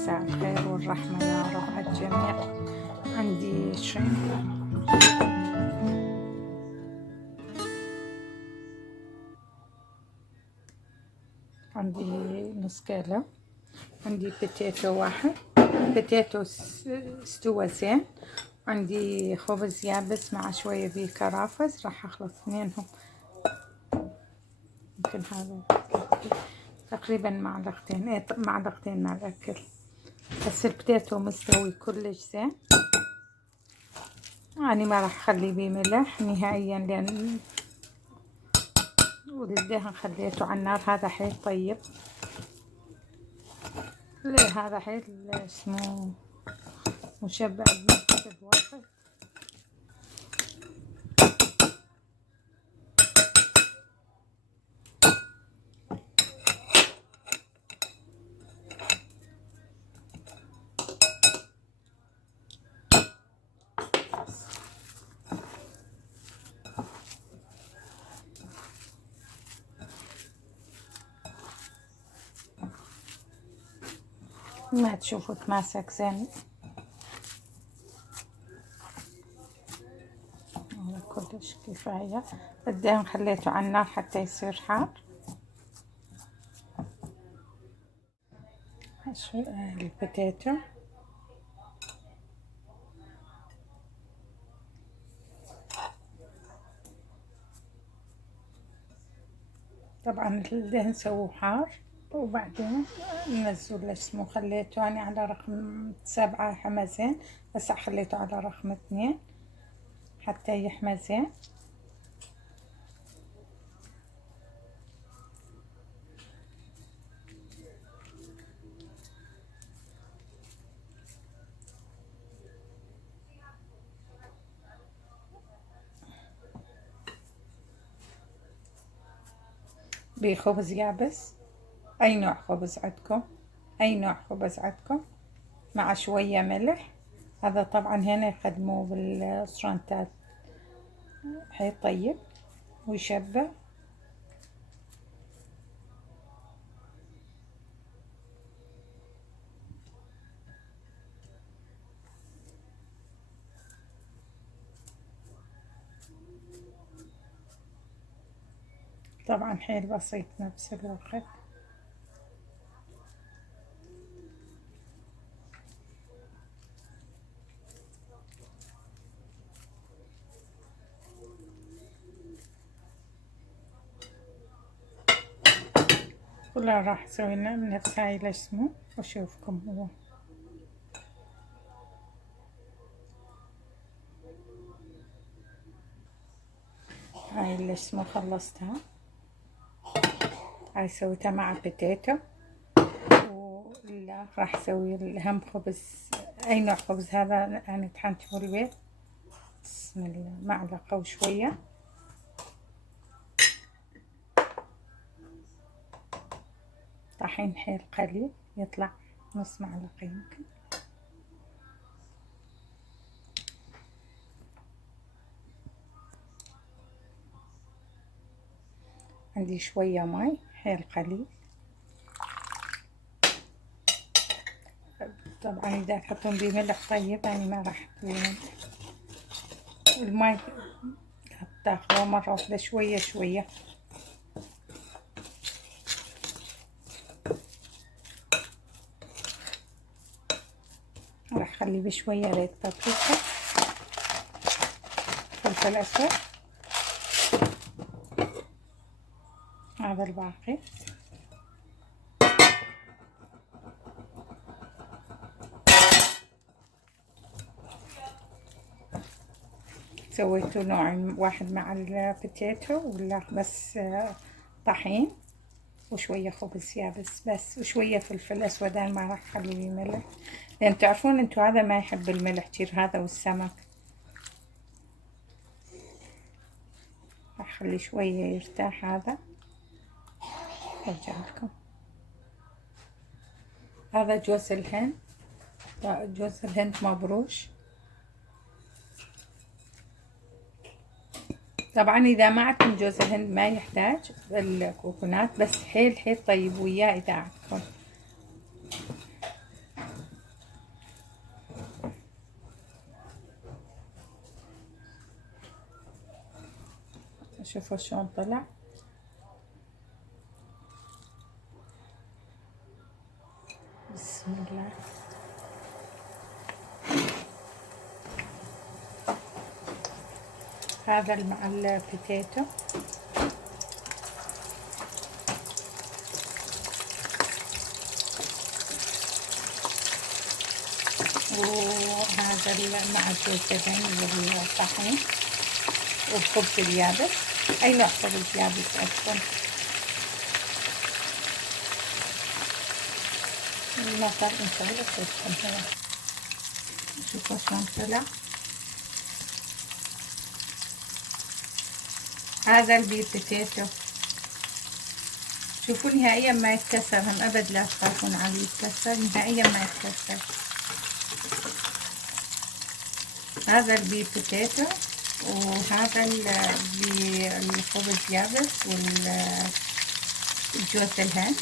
مساء الخير والرحمة يا رب على الجميع. عندي شريمب، عندي نص كيلو، عندي بوتيتو واحد، بوتيتو استوى زين، عندي خبز يابس مع شوية فيه كرافس، راح أخلط اثنينهم، يمكن هذا تقريبا معلقتين، معلقتين مع الأكل. بس البوتيتو مستوي كلش زين، يعني ما راح أخلي بيه ملح نهائيا، لأن والدهن خليته على النار. هذا حيل طيب، ليه هذا حيل اسمه مشبع بنفس الوقت. ما تشوفوا تماسك زين، هذا كلش كفاية. الدهن خليته على النار حتى يصير حار. البوتيتو طبعا الدهن سووه حار، وبعدين نزلوا اسمه، خليته أنا على رقم 7 حمى زين، بس خليته على رقم 2 حتى يحمى زين. بخبز يابس، أي نوع خبز عندكم، أي نوع خبز عندكم، مع شوية ملح. هذا طبعا هنا يقدموه بالسرنتات، حيل طيب ويشبع. طبعا حيل بسيط نفس الوقت. كلها راح اسوي نفس هاي الاسمه واشوفكم. هو هاي اللي اسمه خلصتها، هاي سويتها مع بوتيتو، ولا راح اسوي الهم خبز، اي نوع خبز. هذا يعني طحنته في البيت، بسم الله، معلقة وشوية، طحين حيل قليل، يطلع نص معلقة يمكن. عندي شوية ماي حيل قليل. طبعا اذا تحطون بيه ملح طيب، يعني ما راح الماي تاخذوه مرة واحدة شوية شوية. راح اخلي بشوية ريت بابريكا، فلفل اسود، هذا الباقي. سويته نوع واحد مع البوتيتو، ولا بس طحين وشوية خبز يابس بس، وشوية فلفل اسود. انا ما راح اخلي ملح، لان تعرفون انتو هذا ما يحب الملح كتير، هذا والسمك. راح اخلي شوية يرتاح هذا. ارجع لكم. هذا جوز الهند، جوز الهند مبروش. طبعا اذا ما عندكم جوز الهند ما يحتاج الكوكونات، بس حيل حيل طيب وياه اذا عندكم. شوفوا شلون طلع. بسم الله. هذا مع البوتيتو. وهذا مع الجوزين والطحين والخبز اليابس. أي نوع خبز يابس أصلا. المطر إن شاء الله تكون هنا. شوفوا شلون طلع. هذا البيت بوتيتو. شوفوا نهائيا ما يتكسر، هم أبد لا تخافون عليه يتكسر، نهائيا ما يتكسر. هذا البيت بوتيتو، وهذا الخبز يابس والجوز الهند.